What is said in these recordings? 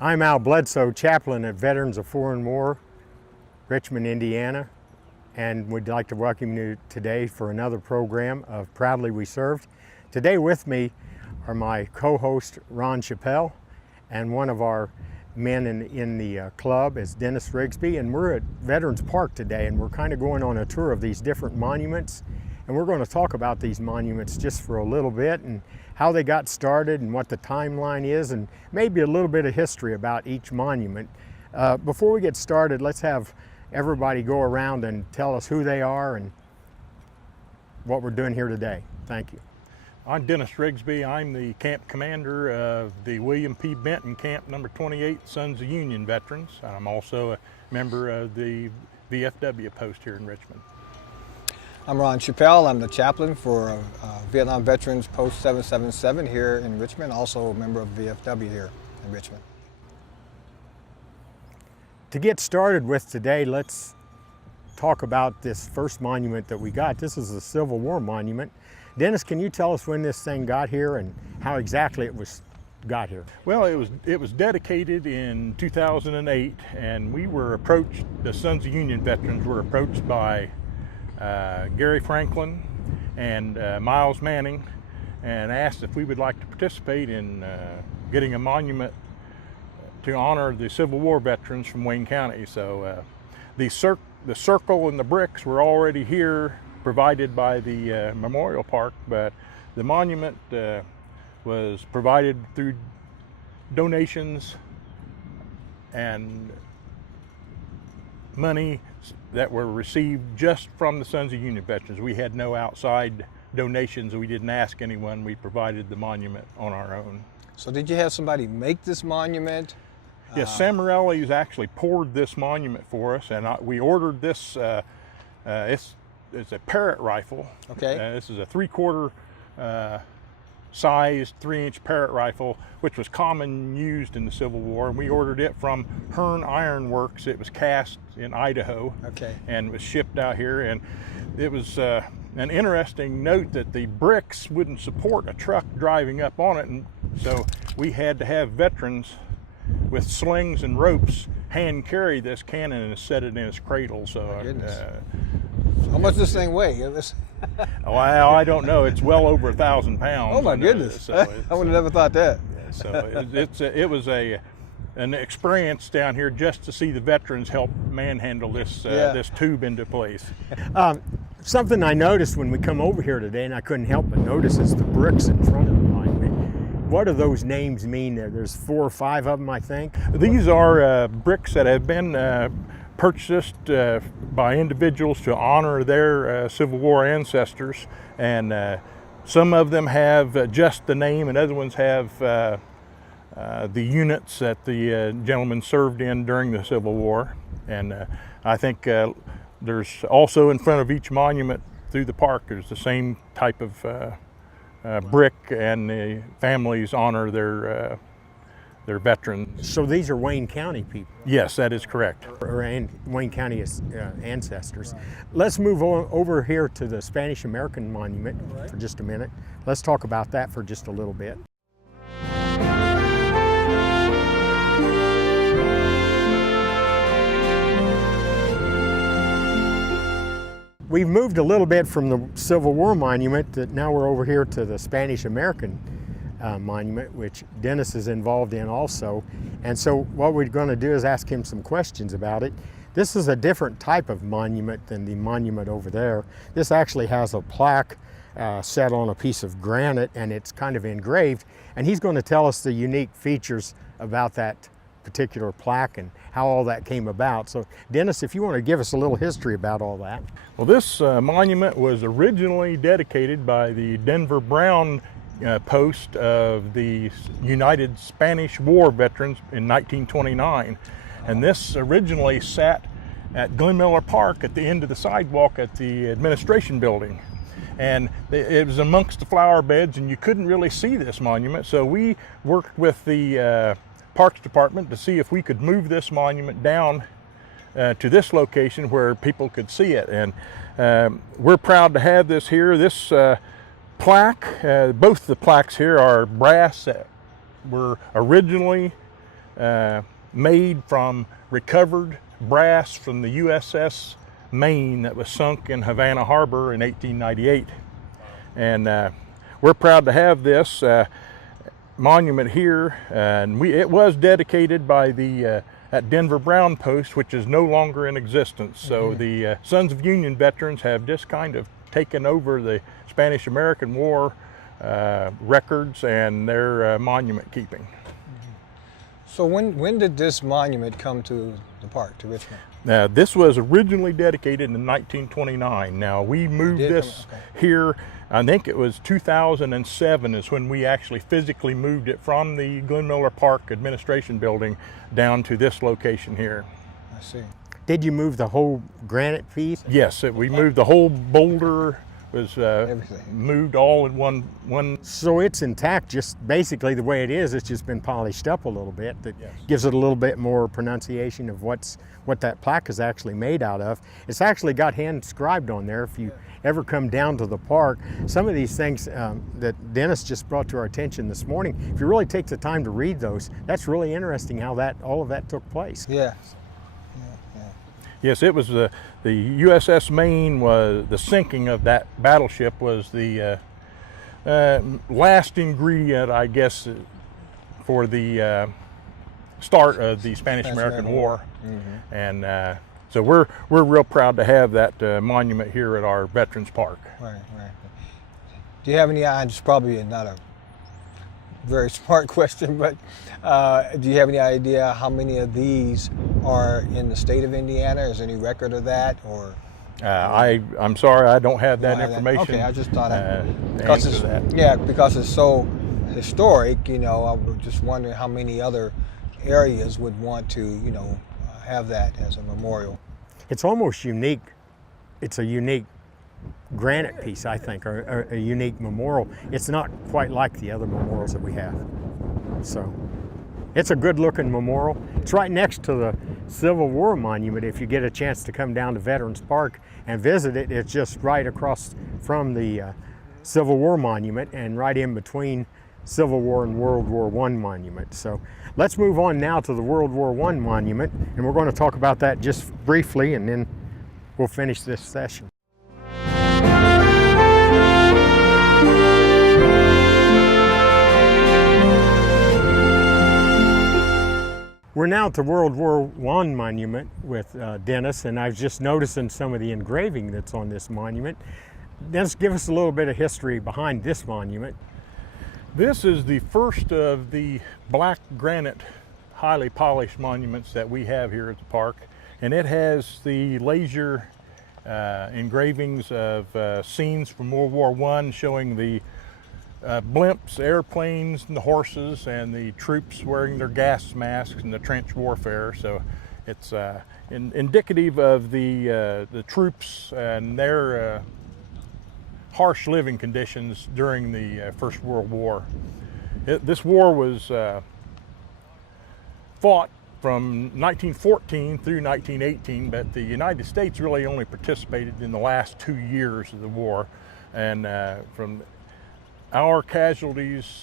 I'm Al Bledsoe, chaplain at Veterans of Foreign War, Richmond, Indiana, and would like to welcome you today for another program of Proudly We Served. Today with me are my co-host Ron Chappell, and one of our men in the club is Dennis Rigsby, and we're at Veterans Park today, and we're kind of going on a tour of these different monuments, and we're going to talk about these monuments just for a little bit and how they got started and what the timeline is, and maybe a little bit of history about each monument. Before we get started, let's have everybody go around and tell us who they are and what we're doing here today. Thank you. I'm Dennis Rigsby. I'm the camp commander of the William P. Benton Camp number 28 Sons of Union Veterans. I'm also a member of the VFW post here in Richmond. I'm Ron Chappell. I'm the chaplain for Vietnam Veterans Post 777 here in Richmond, also a member of VFW here in Richmond. To get started with today, let's talk about this first monument that we got. This is a Civil War monument. Dennis, can you tell us when this thing got here and how exactly it got here? Well, it was dedicated in 2008, and we were approached, the Sons of Union Veterans were approached by Gary Franklin and Miles Manning, and asked if we would like to participate in getting a monument to honor the Civil War veterans from Wayne County. So the circle and the bricks were already here, provided by the Memorial Park, but the monument was provided through donations and money that were received just from the Sons of Union Veterans. We had no outside donations. We didn't ask anyone. We provided the monument on our own. So did you have somebody make this monument? Yes, Sam Morelli's actually poured this monument for us, and we ordered this. It's a Parrott rifle. Okay. This is a 3/4 sized 3-inch Parrott rifle, which was common used in the Civil War, and we ordered it from Hearn Iron Works. It was cast in Idaho. Okay. And was shipped out here, and it was an interesting note that the bricks wouldn't support a truck driving up on it, and so we had to have veterans with slings and ropes hand carry this cannon and set it in its cradle. So how much does this thing weigh? Well, I don't know. It's well over 1,000 pounds. Oh my goodness! So I would have never thought that. So it was an experience down here just to see the veterans help manhandle this this tube into place. Something I noticed when we come over here today, and I couldn't help but notice, is the bricks in front of the monument. What do those names mean there? There's 4 or 5 of them, I think. These are bricks that have been purchased by individuals to honor their Civil War ancestors, and some of them have just the name, and other ones have the units that the gentleman served in during the Civil War. And I think there's also in front of each monument through the park, there's the same type of brick, and the families honor their veterans. So these are Wayne County people? Yes, that is correct. Or Wayne County ancestors. Let's move over here to the Spanish American Monument for just a minute. Let's talk about that for just a little bit. We've moved a little bit from the Civil War monument, that now we're over here to the Spanish American monument, which Dennis is involved in also. And so what we're going to do is ask him some questions about it. This is a different type of monument than the monument over there. This actually has a plaque set on a piece of granite, and it's kind of engraved. And he's going to tell us the unique features about that particular plaque and how all that came about. So Dennis, if you want to give us a little history about all that. Well, this monument was originally dedicated by the Denver Brown post of the United Spanish War Veterans in 1929. And this originally sat at Glen Miller Park at the end of the sidewalk at the administration building. And it was amongst the flower beds, and you couldn't really see this monument. So we worked with the Parks Department to see if we could move this monument down to this location where people could see it. And we're proud to have this here. This plaque, both the plaques here are brass that were originally made from recovered brass from the USS Maine that was sunk in Havana Harbor in 1898. And we're proud to have this monument here, and it was dedicated by the at Denver Brown Post, which is no longer in existence. So the Sons of Union veterans have just kind of taken over the Spanish-American War records and their monument keeping. So when did this monument come to the park, to Richmond? This was originally dedicated in 1929. Now we moved this here, I think it was 2007 is when we actually physically moved it from the Glenn Miller Park Administration Building down to this location here. I see. Did you move the whole granite piece? Yes, we moved the whole boulder, was moved all in one. So it's intact, just basically the way it is. It's just been polished up a little bit. That gives it a little bit more pronunciation of what that plaque is actually made out of. It's actually got hand inscribed on there. If you ever come down to the park, some of these things that Dennis just brought to our attention this morning, if you really take the time to read those, that's really interesting how all of that took place. Yeah. Yes, it was the USS Maine. Was the sinking of that battleship was the last ingredient, I guess, for the start of the Spanish-American War. And so we're real proud to have that monument here at our Veterans Park. Right. Do you have any idea? It's probably not a very smart question, but do you have any idea how many of these are in the state of Indiana? Is there any record of that, or? I'm sorry, I don't have that information. Okay, I just thought because it's that. Yeah, because it's so historic. I was just wondering how many other areas would want to, have that as a memorial. It's almost unique. It's a unique granite piece, I think, or a unique memorial. It's not quite like the other memorials that we have. So it's a good looking memorial. It's right next to the Civil War monument. If you get a chance to come down to Veterans Park and visit it, it's just right across from the Civil War monument and right in between Civil War and World War I monument. So let's move on now to the World War I monument, and we're going to talk about that just briefly, and then we'll finish this session. We're now at the World War I monument with Dennis, and I was just noticing some of the engraving that's on this monument. Dennis, give us a little bit of history behind this monument. This is the first of the black granite, highly polished monuments that we have here at the park, and it has the laser engravings of scenes from World War I showing the blimps, airplanes, and the horses, and the troops wearing their gas masks and the trench warfare. So it's indicative of the troops and their harsh living conditions during the First World War. This war was fought from 1914 through 1918, but the United States really only participated in the last 2 years of the war, and from our casualties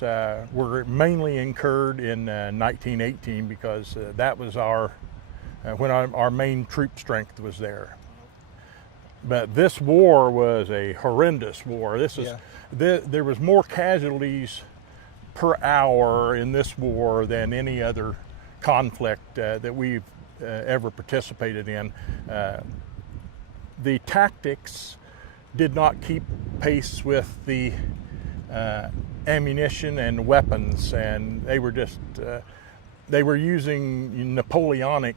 were mainly incurred in 1918 because that was when our main troop strength was there. But this war was a horrendous war. There was more casualties per hour in this war than any other conflict that we've ever participated in. The tactics did not keep pace with the ammunition and weapons, and they were using Napoleonic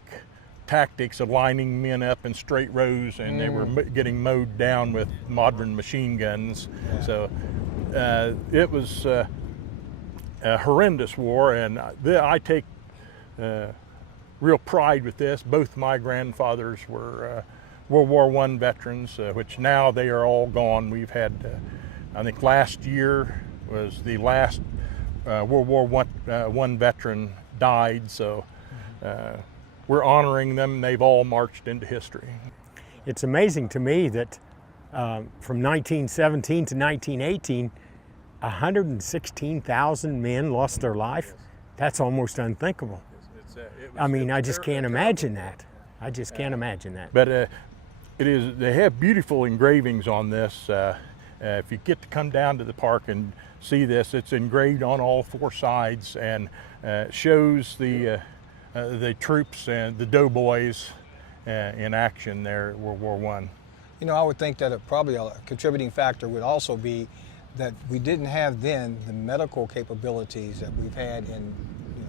tactics of lining men up in straight rows, and they were getting mowed down with modern machine guns. Yeah. So it was a horrendous war, and I take real pride with this. Both my grandfathers were World War I veterans, which now they are all gone. We've had, I think last year was the last World War I veteran died, so we're honoring them. They've all marched into history. It's amazing to me that from 1917 to 1918, 116,000 men lost their life. That's almost unthinkable. I mean, I just can't imagine that. I just can't imagine that. But they have beautiful engravings on this. If you get to come down to the park and see this, it's engraved on all four sides and shows the troops and the doughboys in action there at World War I. You know, I would think that probably a contributing factor would also be that we didn't have then the medical capabilities that we've had in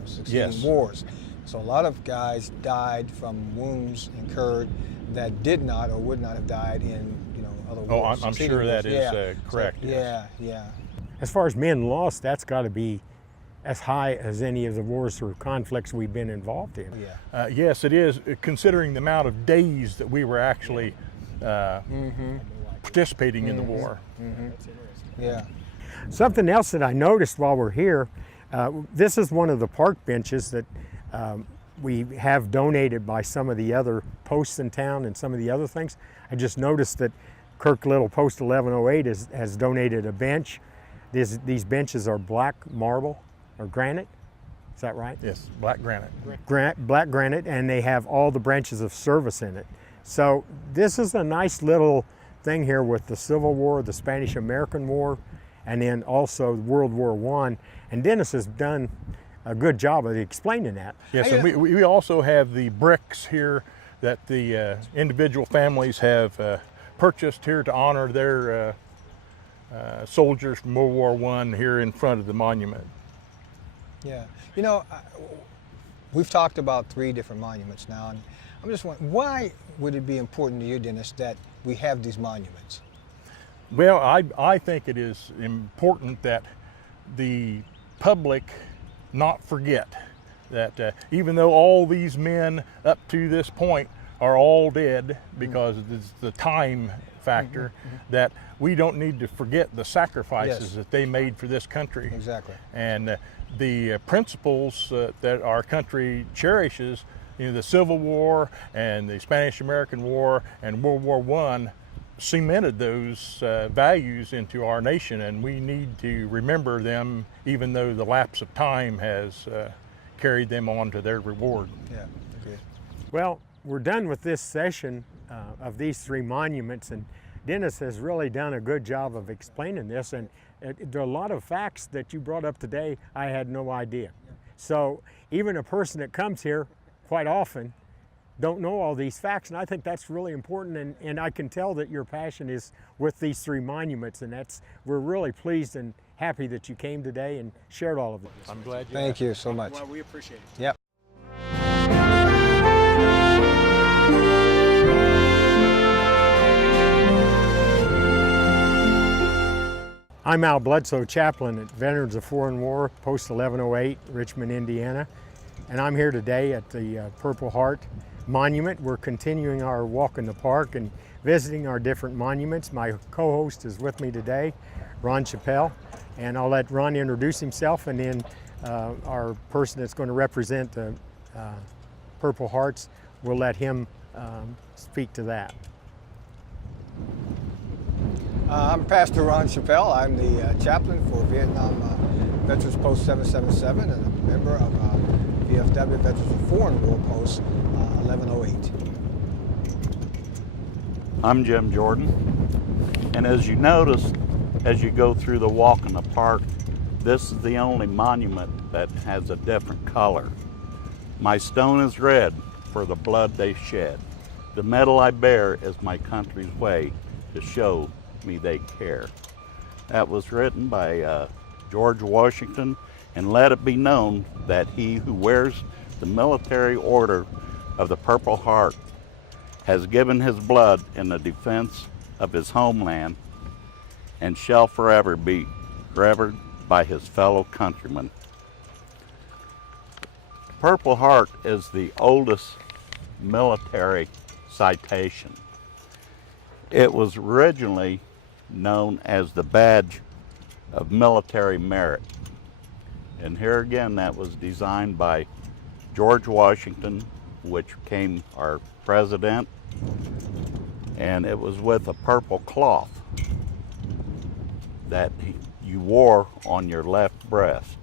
succeeding wars. So a lot of guys died from wounds incurred that did not or would not have died in other wars. I'm sure that is correct. So, yes. Yeah. As far as men lost, that's got to be as high as any of the wars or conflicts we've been involved in. Yeah. Yes, it is, considering the amount of days that we were actually participating in the war. Yeah. Something else that I noticed while we're here, this is one of the park benches that we have donated by some of the other posts in town and some of the other things. I just noticed that Kirk Little Post 1108 has donated a bench. These benches are black marble or granite. Is that right? Yes, black granite. Black granite, and they have all the branches of service in it. So this is a nice little thing here with the Civil War, the Spanish-American War, and then also World War I. And Dennis has done a good job of explaining that. Yes, and we also have the bricks here that the individual families have purchased here to honor their soldiers from World War I here in front of the monument. Yeah. You know, we've talked about 3 different monuments now, and I'm just wondering, why would it be important to you, Dennis, that we have these monuments? Well, I think it is important that the public not forget that even though all these men up to this point are all dead because of the time factor, that we don't need to forget the sacrifices that they made for this country. Exactly. And the principles that our country cherishes, the Civil War and the Spanish-American War and World War I, cemented those values into our nation, and we need to remember them even though the lapse of time has carried them on to their reward. Yeah, okay. Well, we're done with this session of these 3 monuments, and Dennis has really done a good job of explaining this, and there are a lot of facts that you brought up today I had no idea. So even a person that comes here quite often don't know all these facts, and I think that's really important, and I can tell that your passion is with these 3 monuments, and we're really pleased and happy that you came today and shared all of this. I'm glad you Thank you so much. Well, we appreciate it. Yep. I'm Al Bledsoe, chaplain at Veterans of Foreign War, Post 1108, Richmond, Indiana. And I'm here today at the Purple Heart Monument. We're continuing our walk in the park and visiting our different monuments. My co-host is with me today, Ron Chappell. And I'll let Ron introduce himself, and then our person that's going to represent the Purple Hearts, we'll let him speak to that. I'm Pastor Ron Chappell. I'm the chaplain for Vietnam Veterans Post 777 and a member of VFW Veterans of Foreign War Post 1108. I'm Jim Jordan, and as you notice, as you go through the walk in the park, this is the only monument that has a different color. My stone is red for the blood they shed. The medal I bear is my country's way to show me they care. That was written by George Washington, and let it be known that he who wears the military order of the Purple Heart has given his blood in the defense of his homeland and shall forever be revered by his fellow countrymen. Purple Heart is the oldest military citation. It was originally known as the badge of military merit. And here again, that was designed by George Washington, which became our president, and it was with a purple cloth that you wore on your left breast.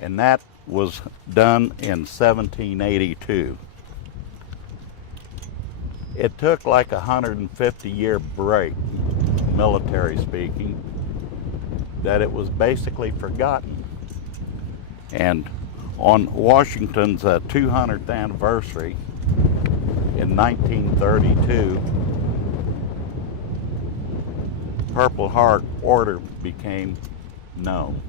And that was done in 1782. It took like a 150-year break, military speaking, that it was basically forgotten. And on Washington's 200th anniversary in 1932, Purple Heart Order became known.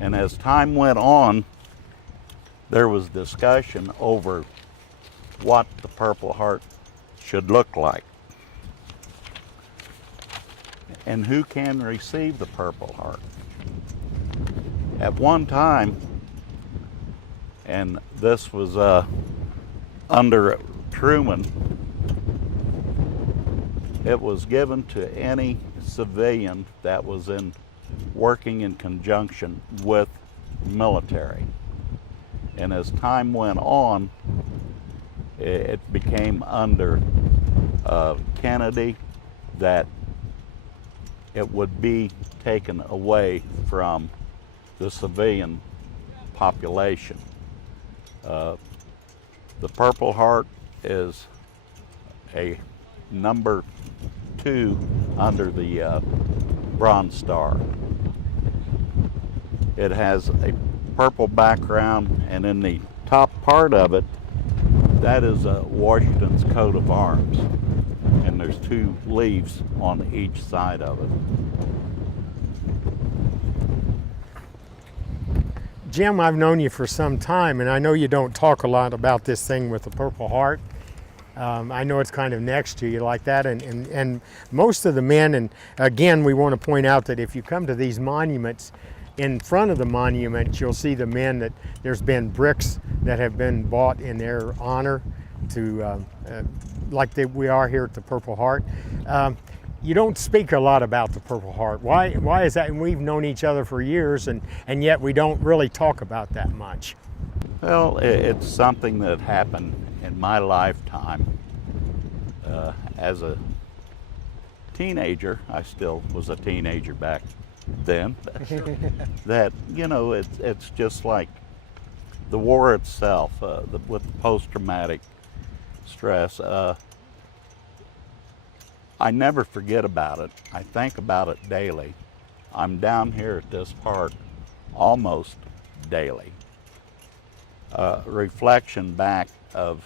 And as time went on, there was discussion over what the Purple Heart should look like and who can receive the Purple Heart. At one time, and this was under Truman, it was given to any civilian that was working in conjunction with military. And as time went on, it became under Kennedy that it would be taken away from the civilian population. The Purple Heart is a number 2 under the Bronze Star. It has a purple background, and in the top part of it, that is Washington's coat of arms, and there's 2 leaves on each side of it. Jim, I've known you for some time, and I know you don't talk a lot about this thing with the Purple Heart. I know it's kind of next to you like that, and most of the men, and again, we want to point out that if you come to these monuments, in front of the monument, you'll see the men that there's been bricks that have been bought in their honor, to we are here at the Purple Heart. You don't speak a lot about the Purple Heart. Why is that? And we've known each other for years, and yet we don't really talk about that much. Well, it's something that happened in my lifetime. As a teenager, I still was a teenager back then, that, you know, it's just like the war itself, with post-traumatic stress. I never forget about it. I think about it daily. I'm down here at this park almost daily. Reflection back of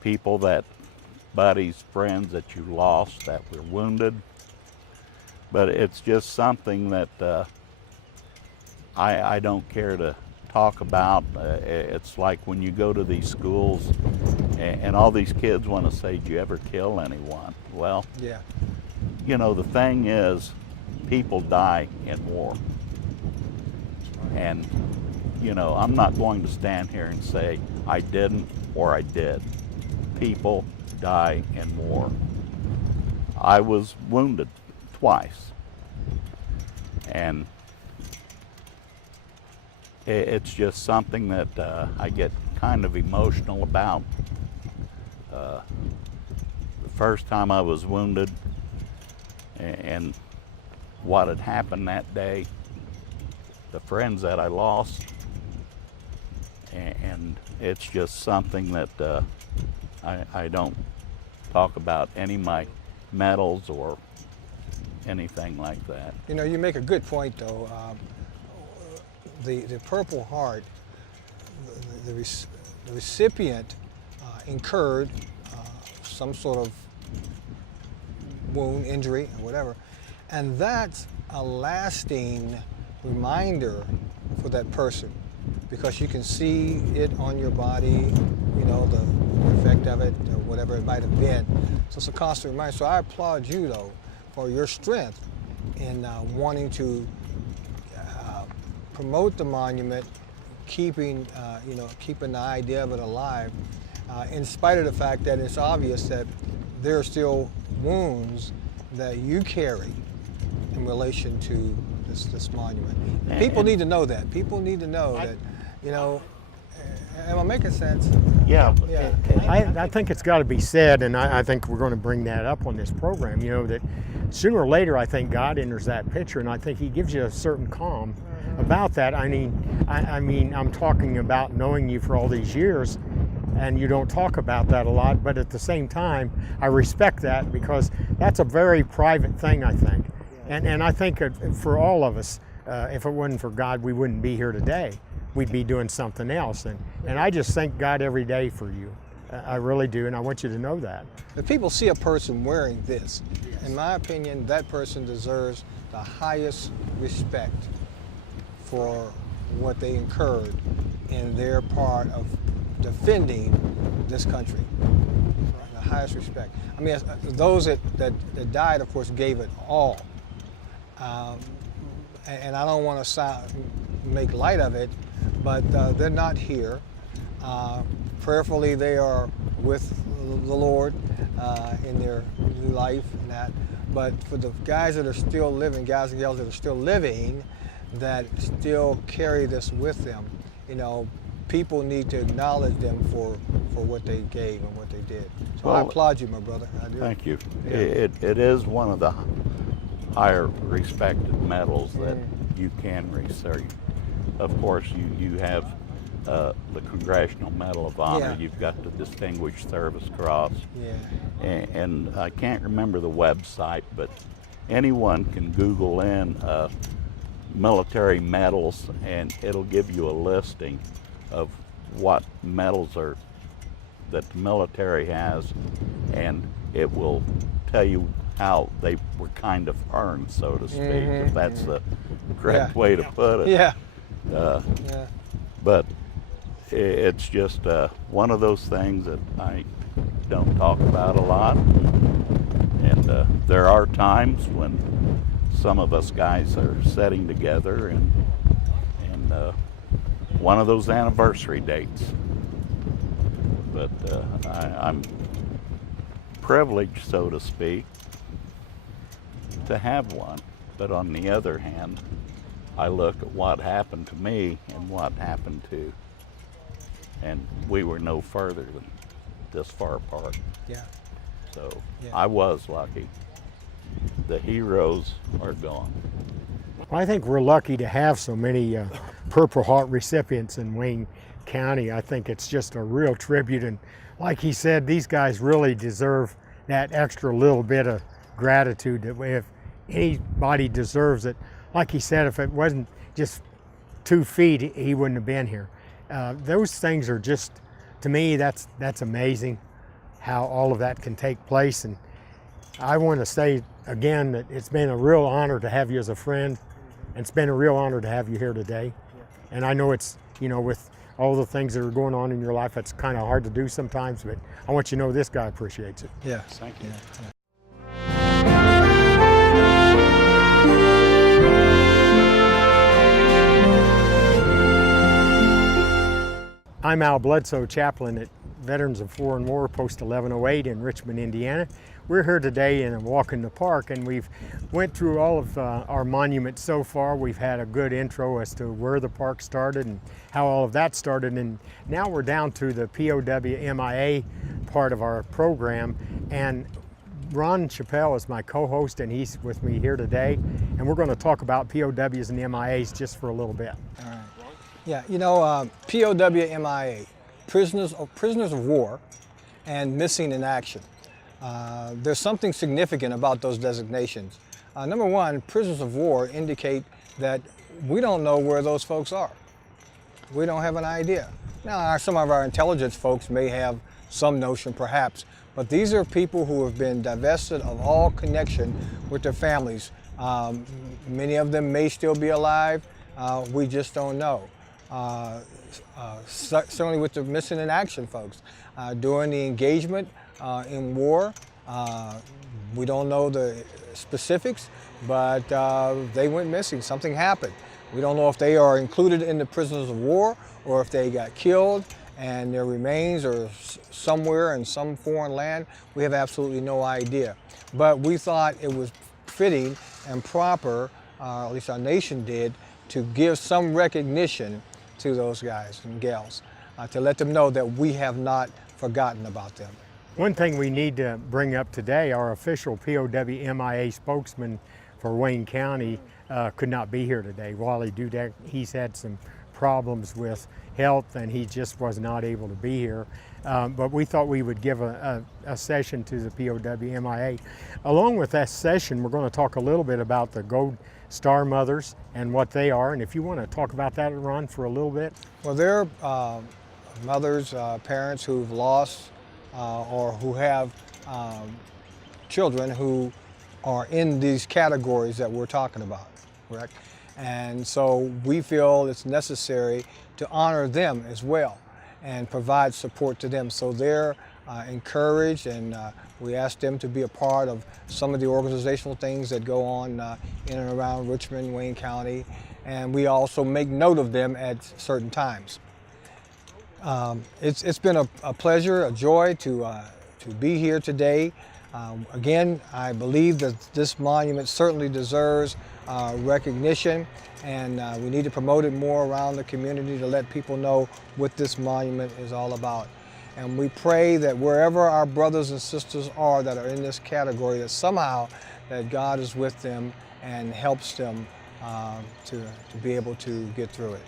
people buddies, friends that you lost, that were wounded. But it's just something that I don't care to talk about. It's like when you go to these schools and all these kids want to say, "Did you ever kill anyone?" Well, Yeah. you know, the thing is, people die in war. And, you know, I'm not going to stand here and say I didn't or I did. People die in war. I was wounded twice. And it's just something that I get kind of emotional about. The first time I was wounded and what had happened that day, the friends that I lost, and it's just something that I don't talk about any of my medals or anything like that. You know, you make a good point, though. The Purple Heart, the recipient incurred some sort of wound, injury, or whatever, and that's a lasting reminder for that person, because you can see it on your body, you know, the effect of it, or whatever it might have been. So it's a constant reminder. So I applaud you, though, for your strength in wanting to promote the monument, keeping the idea of it alive, in spite of the fact that it's obvious that there are still wounds that you carry in relation to this monument. And people need to know that. People need to know that, you know, am I making sense? Yeah. Yeah. I think it's got to be said, and I think we're going to bring that up on this program, you know, that sooner or later I think God enters that picture, and I think he gives you a certain calm about that. I mean, I'm talking about knowing you for all these years, and you don't talk about that a lot, but at the same time, I respect that because that's a very private thing, I think. And I think for all of us, if it wasn't for God, we wouldn't be here today. We'd be doing something else. And I just thank God every day for you. I really do, and I want you to know that. If people see a person wearing this, in my opinion, that person deserves the highest respect for what they incurred in their part of defending this country. The highest respect. I mean, those that died, of course, gave it all. And I don't want to make light of it, but they're not here. Prayerfully, they are with the Lord in their new life and that. But for the guys that are still living, guys and gals that are still living, that still carry this with them, you know, people need to acknowledge them for what they gave and what they did. So I applaud you, my brother. I do. Thank you. Yeah. It is one of the higher respected medals that you can receive. Of course, you have the Congressional Medal of Honor. Yeah. You've got the Distinguished Service Cross. Yeah. And I can't remember the website, but anyone can Google in military medals, and it'll give you a listing of what medals are that the military has, and it will tell you how they were kind of earned, so to speak, if that's the correct way to put it. Yeah. But it's just one of those things that I don't talk about a lot. And there are times when some of us guys are sitting together and one of those anniversary dates. But I'm privileged, so to speak, to have one. But on the other hand, I look at what happened to me and what happened to, and we were no further than this far apart. Yeah. So Yeah. I was lucky. The heroes are gone. Well, I think we're lucky to have so many Purple Heart recipients in Wayne County. I think it's just a real tribute, and like he said, these guys really deserve that extra little bit of gratitude. That if anybody deserves it, like he said, if it wasn't just 2 feet, he wouldn't have been here. Those things are just, to me, that's amazing how all of that can take place. And I want to say again that it's been a real honor to have you as a friend, and it's been a real honor to have you here today. And I know it's, you know, with all the things that are going on in your life, it's kind of hard to do sometimes, but I want you to know this guy appreciates it. Yeah. Thank you. Yeah. I'm Al Bledsoe, chaplain at Veterans of Foreign War, Post 1108 in Richmond, Indiana. We're here today in a walk in the park, and we've went through all of our monuments so far. We've had a good intro as to where the park started and how all of that started, and now we're down to the POW MIA part of our program. And Ron Chappell is my co-host, and he's with me here today, and we're going to talk about POWs and MIAs just for a little bit. All right. Yeah, you know, POW MIA, prisoners of war and missing in action. There's something significant about those designations. Number one, prisoners of war indicate that we don't know where those folks are. We don't have an idea. Now, some of our intelligence folks may have some notion perhaps, but these are people who have been divested of all connection with their families. Many of them may still be alive, we just don't know. Certainly with the missing in action folks. During the engagement in war, we don't know the specifics, but they went missing. Something happened. We don't know if they are included in the prisoners of war or if they got killed and their remains are somewhere in some foreign land. We have absolutely no idea. But we thought it was fitting and proper, at least our nation did, to give some recognition to those guys and gals, to let them know that we have not forgotten about them. One thing we need to bring up today, our official POW MIA spokesman for Wayne County could not be here today. Wally Dudek, he's had some problems with health and he just was not able to be here. But we thought we would give a session to the POW MIA. Along with that session, we're going to talk a little bit about the Gold Star Mothers and what they are. And if you want to talk about that, Ron, for a little bit. Well, they're mothers, parents who've lost or who have children who are in these categories that we're talking about, correct? And so we feel it's necessary to honor them as well and provide support to them. So they're encouraged, and we ask them to be a part of some of the organizational things that go on in and around Richmond, Wayne County, and we also make note of them at certain times. It's been a pleasure, a joy to be here today. Again, I believe that this monument certainly deserves recognition, and we need to promote it more around the community to let people know what this monument is all about. And we pray that wherever our brothers and sisters are that are in this category, that somehow that God is with them and helps them to be able to get through it.